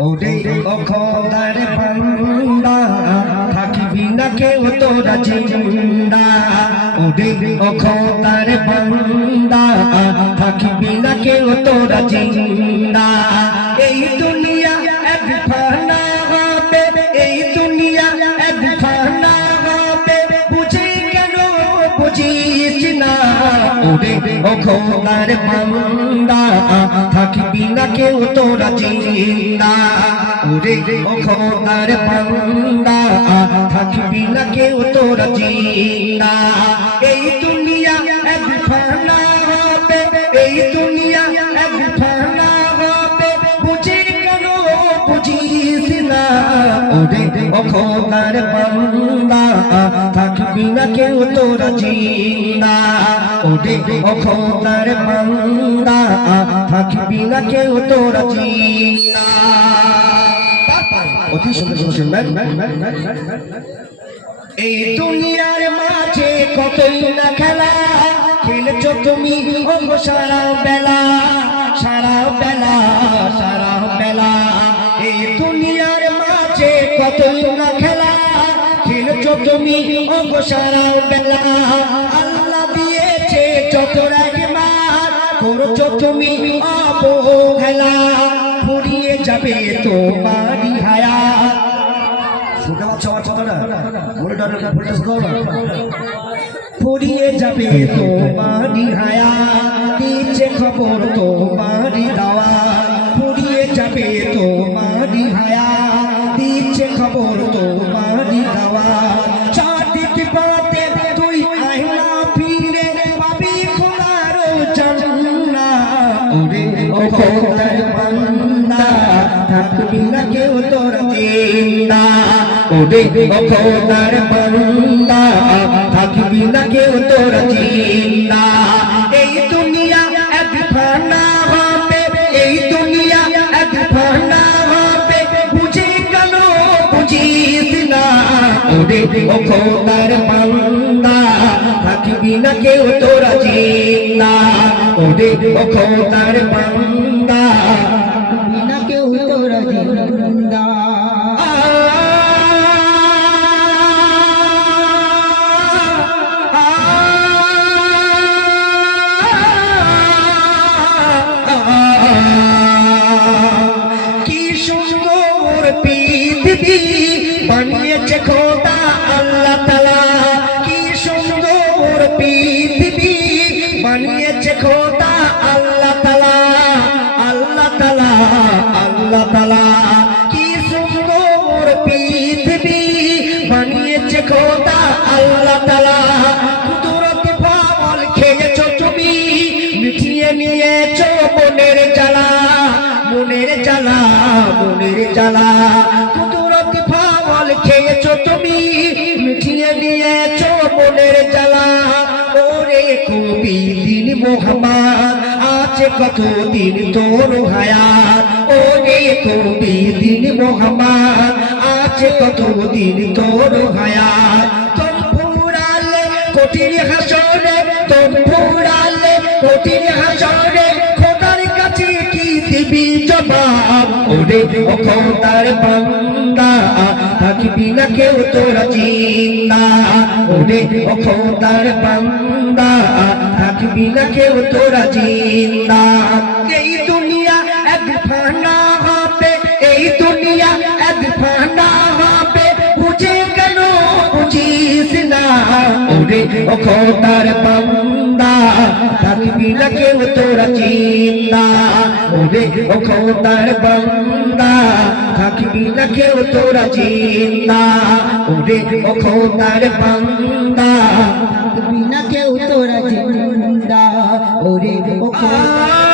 ওরে ও খোদার বান্দা থাকিবি না কেউ তোরা জিন্দা ওরে ও খোদার বান্দা থাকিবি না কেউ তোরা জিন্দা এই দুনিয়া এক ফানা হবে এই দুনিয়া এক ফানা হবে বুঝি কেন বুঝিস না ওরে ও খোদার বান্দা থাকিবি না কেউ তোরা জিন্দা ওরে ও খোদার বান্দা থাকিবি না কেউ তোরা জিন্দা এই দুনিয়া এক ফানা হবে এই দুনিয়া এক ফানা হবে বুঝি কেন বুঝিস না ওরে ও খোদার বান্দা থাকিবি না কেউ তোরা জিন্দা ওরে ও খোদার বান্দা থাকিবি না কেউ তোরা জিন্দা অতি সুন্দর শুনবেন এই দুনিয়ার মাঝে কতই না খেলা খেলেছো তুমি সারা বেলা সারা বেলা সারা বেলা এই দুনিয়ার মাঝে কতই না খেলা খেলেছো তুমি সারা বেলা আল্লাহ দিয়েছে যত রাগমার করছো তুমি অবহেলা ফুরিয়ে যাবে তোমারই হায়াত শুনতে পাচ্ছ আমার কথাটা ফুরিয়ে যাবে তোমারই হায়াত দিচ্ছে খবর তোমারই দাওয়া ফুরিয়ে যাবে তোমারই হায়াত দিচ্ছে খবর তোমারই দাওয়া চারদিকে পাতে তুই আয়না ফিরে পাবি খোদার জান্নাত ওরে ও খোদার বান্দা থাকবি না কেউ তোর জিন্দা ওরে ও খোদার বান্দা থাকিবি না কেউ তোর জিন্দা এই দুনিয়া এক ফানা হবে এই দুনিয়া এক ফানা হবে বুঝি কেন বুঝিস না ওরে ও খোদার বান্দা থাকিবি না কেউ তোর জিন্দা ওরে ও খোদার বান্দা থাকিবি না কেউ তোর জিন্দা বানিয়েছে খোদা আল্লাহ তাআলা কি সুন্দর পৃথিবী বানিয়েছে খোদা আল্লাহ তাআলা আল্লাহ তাআলা আল্লাহ তাআলা কি সুন্দর পৃথিবী বানিয়েছে খোদা আল্লাহ তাআলা কুদরতি ফল খেয়েছো তুমি মিটিয়ে নিয়েছো মনের জ্বালা মনের জ্বালা মনের জ্বালা খেয়েছো তুমি মিটিয়ে নিয়েছো মনের জ্বালা ওরে কবি দিন মোহাম্মদ আছে কতদিন তোর হায়াত ওরে কবি দিন মোহাম্মদ আছে কতদিন তোর হায়াত তোর ফুরালে কঠিন হাসরে তোর ফুরালে কঠিন হাসরে খোদার কাছে কি দিবি জবাব ওরে ও খোদার বান্দা থাকিবি না কেউ তোরা জিন্দা ওরে ও খোদার বান্দা থাকিবি না কেউ তোরা জিন্দা এই দুনিয়া এক ফানা হবে এই দুনিয়া এক ফানা হবে বুঝে কেন বুঝিস না ওরে ও খোদার বান্দা থাকিবি না কেউ তোরা জিন্দা ওরে ও খোদার বান্দা থাকিবি না কেউ তোরা জিন্দা ওরে ও খোদার বান্দা থাকিবি না কেউ তোরা জিন্দা ওরে ও খোদা